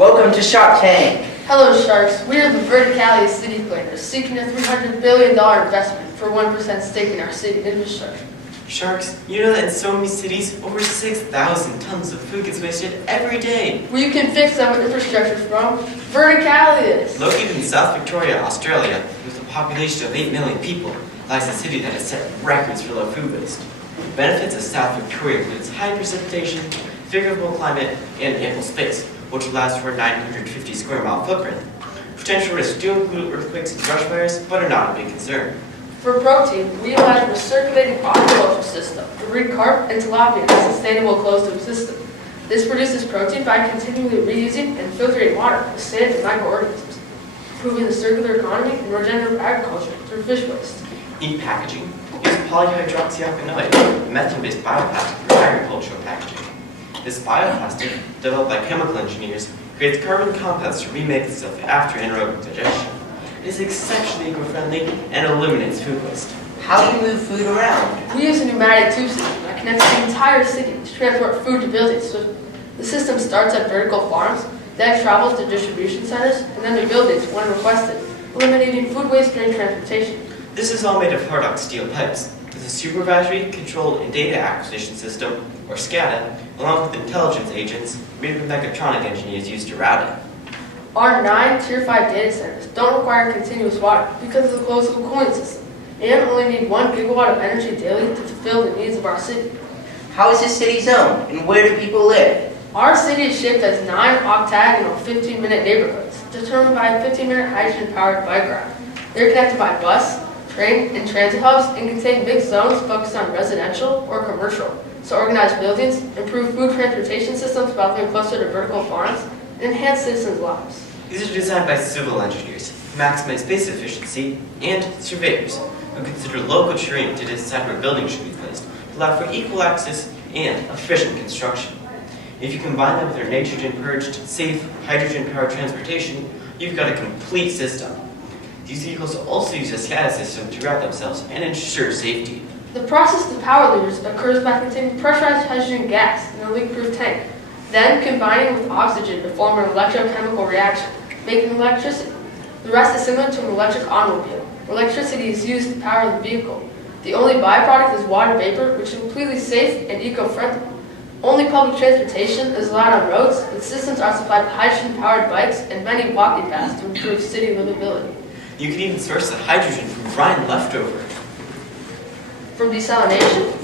Welcome to Shark Tank. Hello, Sharks. We are the Verticalias city planners, seeking a $300 billion investment for 1% stake in our city infrastructure. Sharks, you know that in so many cities, over 6,000 tons of food gets wasted every day. Well, you can fix that with infrastructure from Verticalias. Located in South Victoria, Australia, with a population of 8 million people, lies a city that has set records for low food waste. The benefits of South Victoria include high precipitation, favorable climate, and ample space, which allows for a 950 square mile footprint. Potential risks do include earthquakes and brush fires, but are not a big concern. For protein, we utilize a recirculating aquaculture system to breed carp and tilapia in a sustainable closed-loop system. This produces protein by continually reusing and filtering water with sand and microorganisms, improving the circular economy and regenerative agriculture through fish waste. In packaging, use polyhydroxyalkanoate, a methane-based bioplastic for agricultural packaging. This bioplastic, developed by chemical engineers, creates carbon compounds to remake itself after anaerobic digestion. It is exceptionally eco-friendly and eliminates food waste. How do you move food around? We use a pneumatic tube system that connects the entire city to transport food to buildings. So the system starts at vertical farms, then travels to distribution centers, and then to buildings when requested, eliminating food waste during transportation. This is all made of hard steel pipes, with a supervisory, control, and data acquisition system, or SCADA, along with intelligence agents made of mechatronic engineers used to route it. Our 9 Tier 5 data centers don't require continuous water because of the closed-loop cooling system, and only need 1 gigawatt of energy daily to fulfill the needs of our city. How is this city zoned, and where do people live? Our city is shaped as 9 octagonal 15-minute neighborhoods, determined by a 15-minute hydrogen-powered bike route. They're connected by bus, train, and transit hubs, and contain big zones focused on residential or commercial, so organize buildings, improve food transportation systems by living closer to vertical farms, and enhance citizens' lives. These are designed by civil engineers who maximize space efficiency, and surveyors who consider local terrain to decide where buildings should be placed to allow for equal access and efficient construction. If you combine them with their nitrogen-purged, safe, hydrogen-powered transportation, you've got a complete system. These vehicles also use a SCADA system to route themselves and ensure safety. The process to power levers occurs by containing pressurized hydrogen gas in a leak-proof tank, then combining with oxygen to form an electrochemical reaction, making electricity. The rest is similar to an electric automobile. Electricity is used to power the vehicle. The only byproduct is water vapor, which is completely safe and eco-friendly. Only public transportation is allowed on roads, and systems are supplied with hydrogen-powered bikes and many walking paths to improve city livability. You can even source the hydrogen from brine leftover. From desalination?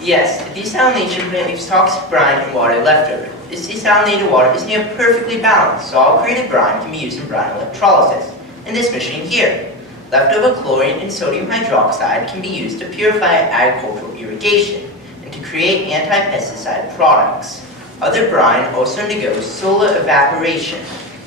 Yes, the desalination plant leaves toxic brine and water left over. This desalinated water is near perfectly balanced, so all created brine can be used in brine electrolysis. In this machine here, leftover chlorine and sodium hydroxide can be used to purify agricultural irrigation and to create anti-pesticide products. Other brine also undergoes solar evaporation,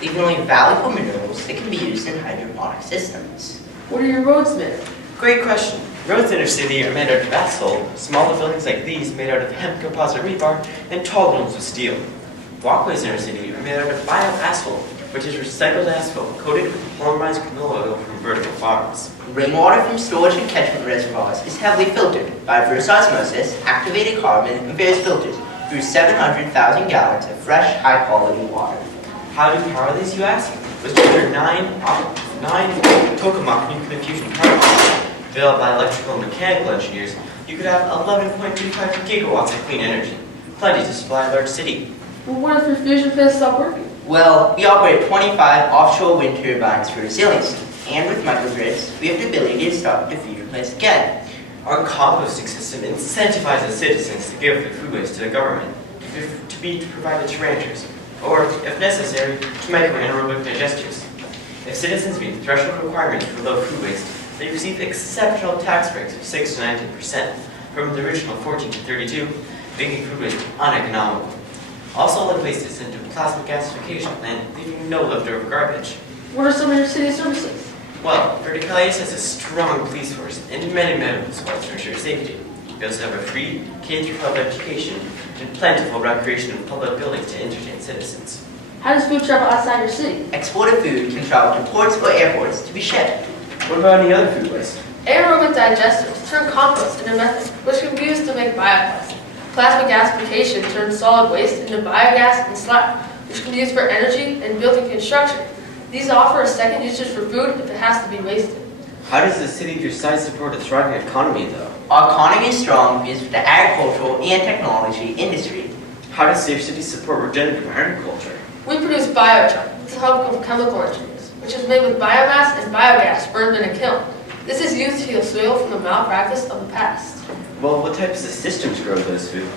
leaving only valuable minerals that can be used in hydroponic systems. What are your roads made of? Great question. Roads in our city are made out of asphalt, smaller buildings like these made out of hemp composite rebar, and tall buildings with steel. Walkways in our city are made out of bio-asphalt, which is recycled asphalt coated with polymerized canola oil from vertical farms. Rainwater from storage and catchment reservoirs is heavily filtered by reverse osmosis, activated carbon, and various filters through 700,000 gallons of fresh, high-quality water. How do we power these, you ask? With just our 9 tokamak nuclear fusion power plants, developed by electrical and mechanical engineers, you could have 11.25 gigawatts of clean energy, plenty to supply a large city. Well, what if your fusion plants stop working? Well, we operate 25 offshore wind turbines for resiliency, and with microgrids, we have the ability to start the fusion plants again. Our composting system incentivizes citizens to give their food waste to the government, to be provided to ranchers, or, if necessary, to micro anaerobic digesters. If citizens meet threshold requirements for low food waste, they receive exceptional tax breaks of 6 to 19% from the original 14 to 32, making food waste uneconomical. All solid waste is sent to a plasma gasification plant, leaving no leftover garbage. What are some of your city services? Well, Verticalias has a strong police force and many medical squads to ensure safety. We also have a free K-12 education and plentiful recreation and public buildings to entertain citizens. How does food travel outside your city? Exported food can travel to ports or airports to be shipped. What about any other food waste? Anaerobic digesters turn compost into methane, which can be used to make bioplastic. Plasma gasification turns solid waste into biogas and slab, which can be used for energy and building construction. These offer a second usage for food if it has to be wasted. How does a city of your size support a thriving economy, though? Our economy is strong because of the agricultural and technology industry. How does your city support regenerative agriculture? We produce biochar with the help of chemical engineers, which is made with biomass and biogas burned in a kiln. This is used to heal soil from the malpractice of the past. Well, what types of systems grow those food?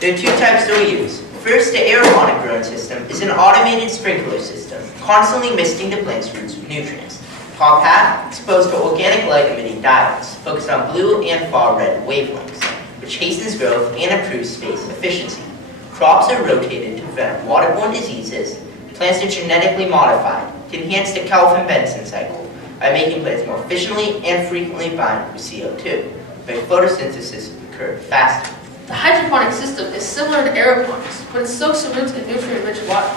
There are two types that we use. First, the aeroponic growing system is an automated sprinkler system, constantly misting the plant's roots with nutrients. Top half, exposed to organic light-emitting diodes, focused on blue and far red wavelengths, which hastens growth and improves space efficiency. Crops are rotated to prevent waterborne diseases. Plants are genetically modified to enhance the Calvin-Benson cycle by making plants more efficiently and frequently bind with CO2, make photosynthesis occur faster. The hydroponic system is similar to aeroponics, but it soaks the roots in nutrient-rich water.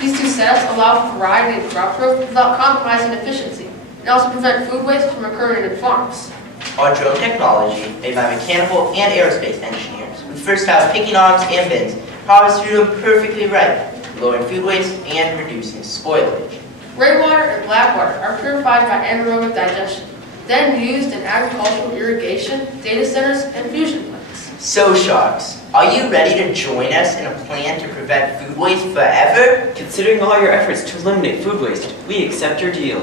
These two setups allow for variety in crop growth without compromising efficiency, and also prevent food waste from occurring in farms. Our drone technology, made by mechanical and aerospace engineers, with first-house picking arms and bins, harvest through them perfectly right, lowering food waste and reducing spoilage. Rainwater and black water are purified by anaerobic digestion, then used in agricultural irrigation, data centers, and fusion plants. So Sharks, are you ready to join us in a plan to prevent food waste forever? Considering all your efforts to eliminate food waste, we accept your deal.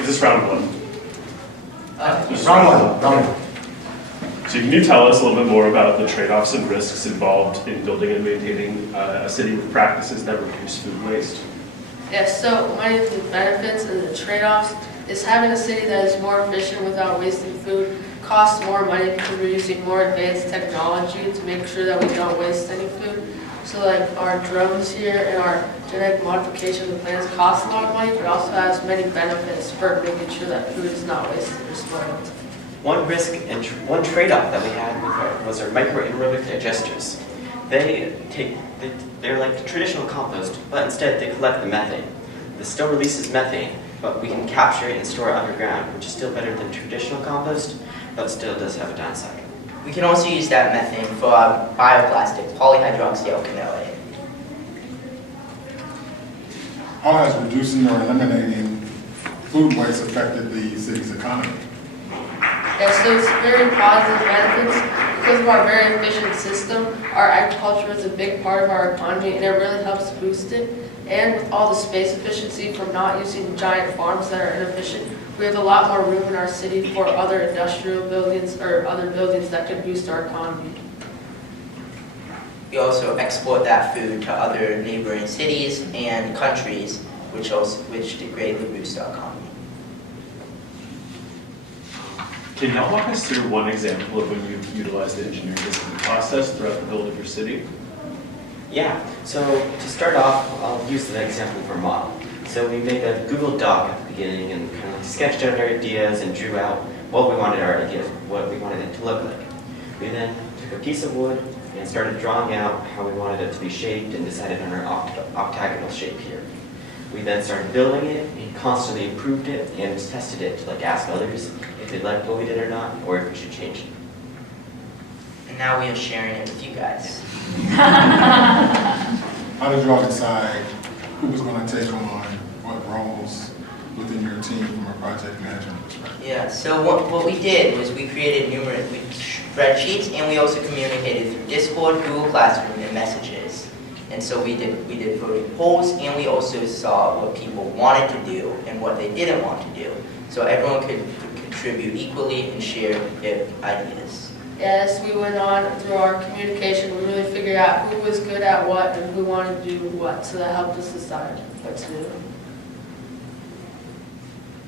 Is this round one? Round one. So can you tell us a little bit more about the trade-offs and risks involved in building and maintaining a city with practices that reduce food waste? Yes, so many of the benefits and the trade-offs is having a city that is more efficient without wasting food, costs more money because we're using more advanced technology to make sure that we don't waste any food. So like our drones here and our genetic modification of the plants cost a lot of money, but also has many benefits for making sure that food is not wasted or spoiled. One risk and one trade-off that we had was our micro-anaerobic digesters. They're like the traditional compost, but instead they collect the methane. This still releases methane, but we can capture it and store it underground, which is still better than traditional compost, but still does have a downside. We can also use that methane for our bioplastic polyhydroxyalkanoate. How has reducing or eliminating food waste affected the city's economy? Yeah, so it's very positive benefits. Because of our very efficient system, our agriculture is a big part of our economy and it really helps boost it. And with all the space efficiency from not using giant farms that are inefficient, we have a lot more room in our city for other industrial buildings or other buildings that could boost our economy. We also export that food to other neighboring cities and countries, which greatly boost our economy. Can y'all walk us through one example of when you've utilized the engineering design process throughout the build of your city? Yeah, so to start off, I'll use the example of our model. So we made a Google Doc at the beginning and kind of sketched out our ideas and drew out what we wanted our ideas, what we wanted it to look like. We then took a piece of wood and started drawing out how we wanted it to be shaped and decided on our octagonal shape here. We then started building it and constantly improved it and tested it to ask others if they liked what we did or not, or if we should change it. And now we are sharing it with you guys. How did you all decide who was going to take on what roles within your team from a project management perspective? Yeah, so what we did was we created numerous spreadsheets and we also communicated through Discord, Google Classroom, and messages. And so we did voting polls and we also saw what people wanted to do and what they didn't want to do. So everyone could contribute equally and share their ideas. As we went on through our communication, we really figured out who was good at what and who wanted to do what, so that helped us decide what to do.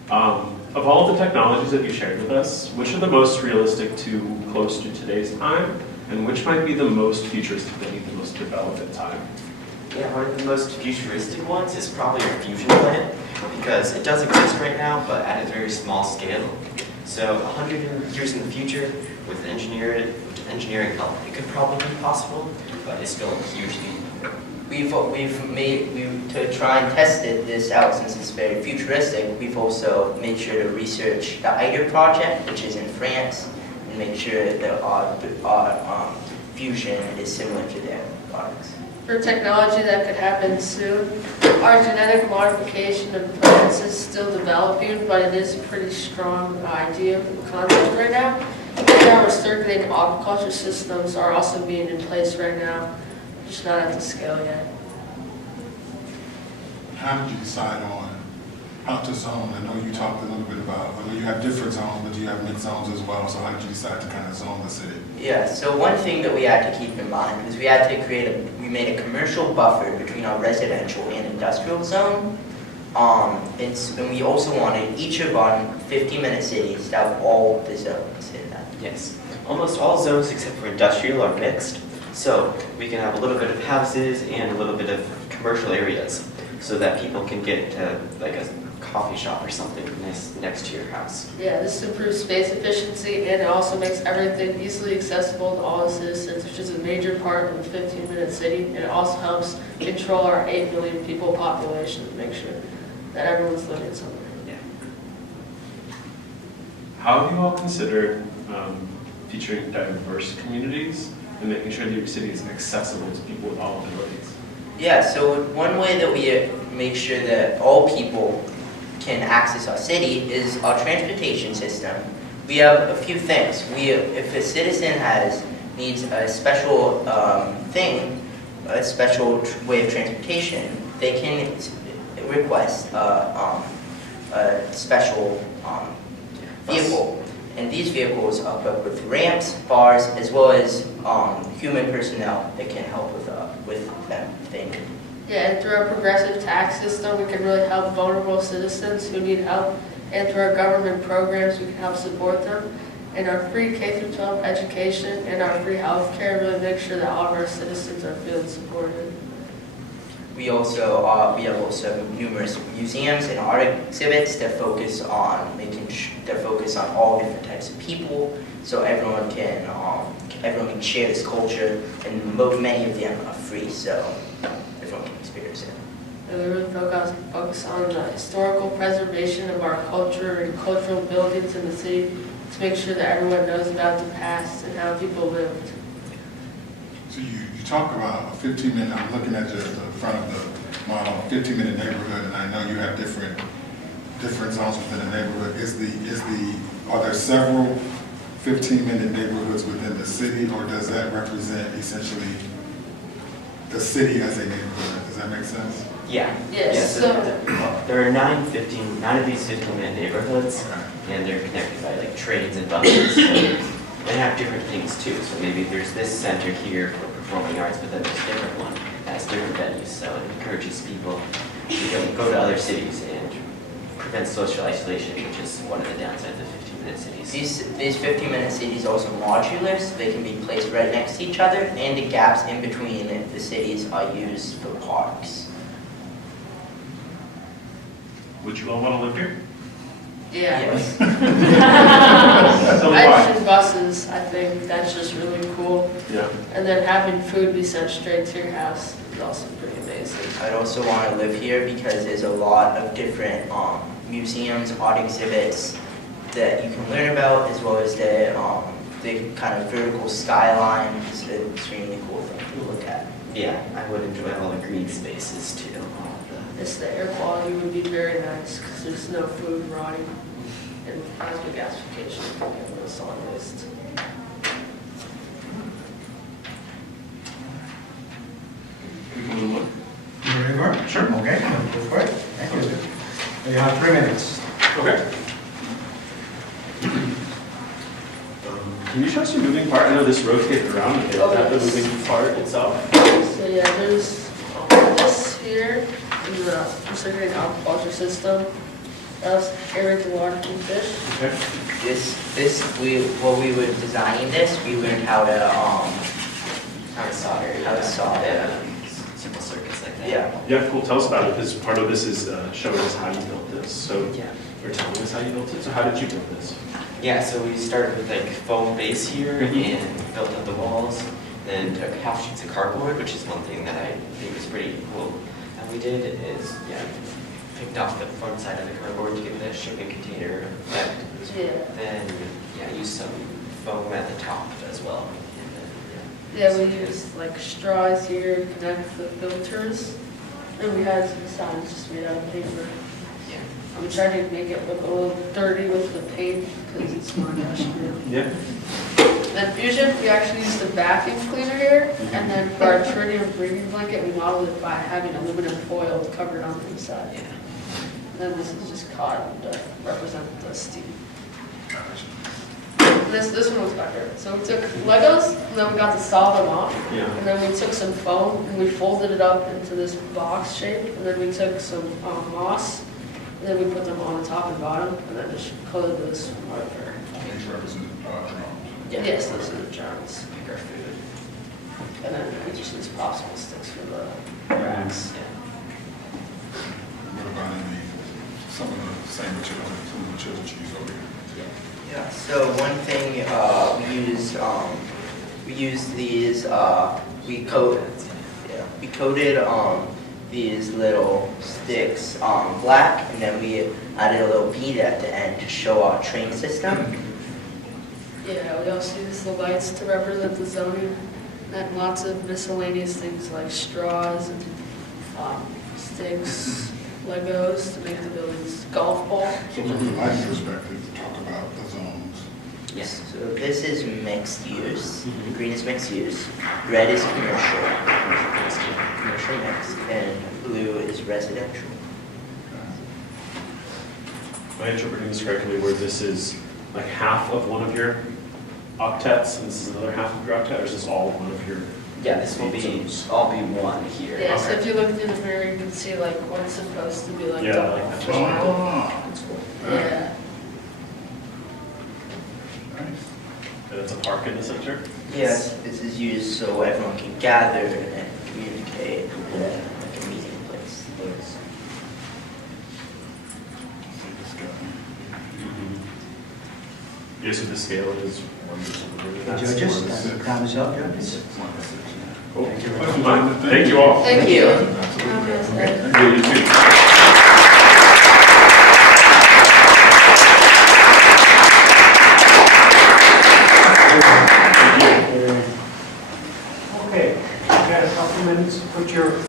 Of all of the technologies that you shared with us, which are the most realistic to close to today's time, and which might be the most futuristic that need the most development time? Yeah, one of the most futuristic ones is probably our fusion plant, because it does exist right now, but at a very small scale. So 100 years in the future, with engineering help, it could probably be possible, but it's still a huge need. To try and test this out, since it's very futuristic, we've also made sure to research the ITER project, which is in France, and make sure that our fusion is similar to their products. For technology that could happen soon, our genetic modification of plants is still developing, but it is a pretty strong idea and concept right now. And our circulating aquaculture systems are also being in place right now, just not at the scale yet. How did you decide on how to zone? I know you talked a little bit about, I know you have different zones, but you have mixed zones as well. So how did you decide to kind of zone the city? Yeah, so one thing that we had to keep in mind was we had to we made a commercial buffer between our residential and industrial zone. And we also wanted each of our 50-minute cities to have all the zones in that. Yes. Almost all zones except for industrial are mixed. So we can have a little bit of houses and a little bit of commercial areas so that people can get like a coffee shop or something nice next to your house. Yeah, this improves space efficiency and it also makes everything easily accessible to all the citizens, which is a major part of the 15-minute city. And it also helps control our 8 million people population to make sure that everyone's living somewhere. Yeah. How have you all considered featuring diverse communities and making sure that your city is accessible to people with all abilities? Yeah, so one way that we make sure that all people can access our city is our transportation system. We have a few things. If a citizen needs a special a special way of transportation, they can request a special vehicle. And these vehicles are equipped with ramps, bars, as well as human personnel that can help with them if they need. Yeah, and through our progressive tax system, we can really help vulnerable citizens who need help. And through our government programs, we can help support them. And our free K-12 education and our free health care really make sure that all of our citizens are feeling supported. We have also numerous museums and art exhibits that focus on all different types of people, so everyone can share this culture, and many of them are free, so everyone can experience it. And we really focus on the historical preservation of our culture and cultural buildings in the city to make sure that everyone knows about the past and how people lived. So you talk about a 15-minute, I'm looking at the front of the model, 15-minute neighborhood, and I know you have different zones within the neighborhood. Are there several 15-minute neighborhoods within the city, or does that represent essentially the city as a neighborhood? Does that make sense? Yeah. Yes. So there are 9 of these 15-minute neighborhoods, and they're connected by like trains and buses. So they have different things too. So maybe there's this center here for performing arts, but then there's a different one that has different venues. So it encourages people to go to other cities and prevent social isolation, which is one of the downsides of 15-minute cities. These 15-minute cities are also modular, so they can be placed right next to each other, and the gaps in between the cities are used for parks. Would you all want to live here? Yeah. Yes. Tell me why. Hydrogen buses, I think that's just really cool. Yeah. And then having food be sent straight to your house is also pretty amazing. I'd also want to live here because there's a lot of different museums, art exhibits that you can learn about, as well as the kind of vertical skyline. It's an extremely cool thing to look at. Yeah, I would enjoy all the green spaces too. It's the air quality would be very nice because there's no food rotting and plasma gasification and the solid waste. We can move on. You ready for it? Sure. Okay, go for it. Thank you. You have 3 minutes. Okay. Can you show us your moving part? I know this rotates around a bit. Is that the moving part itself? So yeah, there's this here in the circulating aquaculture system. That's aerate the water from fish. Okay. While we were designing this, we learned how to solder. Simple circuits like that. Yeah. Yeah, cool. Tell us about it, because part of this is showing us how you built this. So, Yeah. or telling us how you built it. So, how did you build this? Yeah, so we started with like foam base here and built up the walls, then took half sheets of cardboard, which is one thing that I think was pretty cool. And we did is, picked off the front side of the cardboard to give the shipping container effect. Yeah. Then, used some foam at the top as well. Yeah, we used like straws here to connect the filters. And we had some signs just made out of paper. Yeah. I'm trying to make it look a little dirty with the paint because it's not actually. Yeah. Then Fusion, we actually used a vacuum cleaner here, and then for our tritium breathing blanket, we modeled it by having aluminum foil covered on the inside. Yeah. And then this is just cotton to represent the steam. This one was my favorite. So we took Legos, and then we got to solve them off. Yeah. And then we took some foam, and we folded it up into this box shape, and then we took some moss, and then we put them on the top and bottom, and then just colored this marker. These represent drones. Yes, those are the germs. Pick our food. And then we just use popsicle sticks for the racks. What about some of the sandwiches, some of the chili cheese over here? Yeah, so one thing we used these, we coated these little sticks black, and then we added a little bead at the end to show our train system. Yeah, we also use the lights to represent the zoning, and lots of miscellaneous things like straws and sticks, Legos to make the buildings, golf ball. So from the lighting perspective, talk about the zones. Yes. So this is mixed use. Green is mixed use. Red is commercial mixed, and blue is residential. Am I interpreting this correctly, where this is like half of one of your octets, and this is another half of your octet, or is this all one of your? Yeah, this will all be one here. Yeah, so Okay. if you look through the mirror, you can see like what's supposed to be like Yeah, double. like that perspective. Oh, That's cool. Yeah, nice. And it's a park in the center? Yes, this is used so everyone can gather and communicate, like a meeting place. See this guy. Yeah, so the scale is 1 to Judges, time is up, judges. Cool. Thank you all. thank you. Absolutely. Have a nice day. Yeah, you too.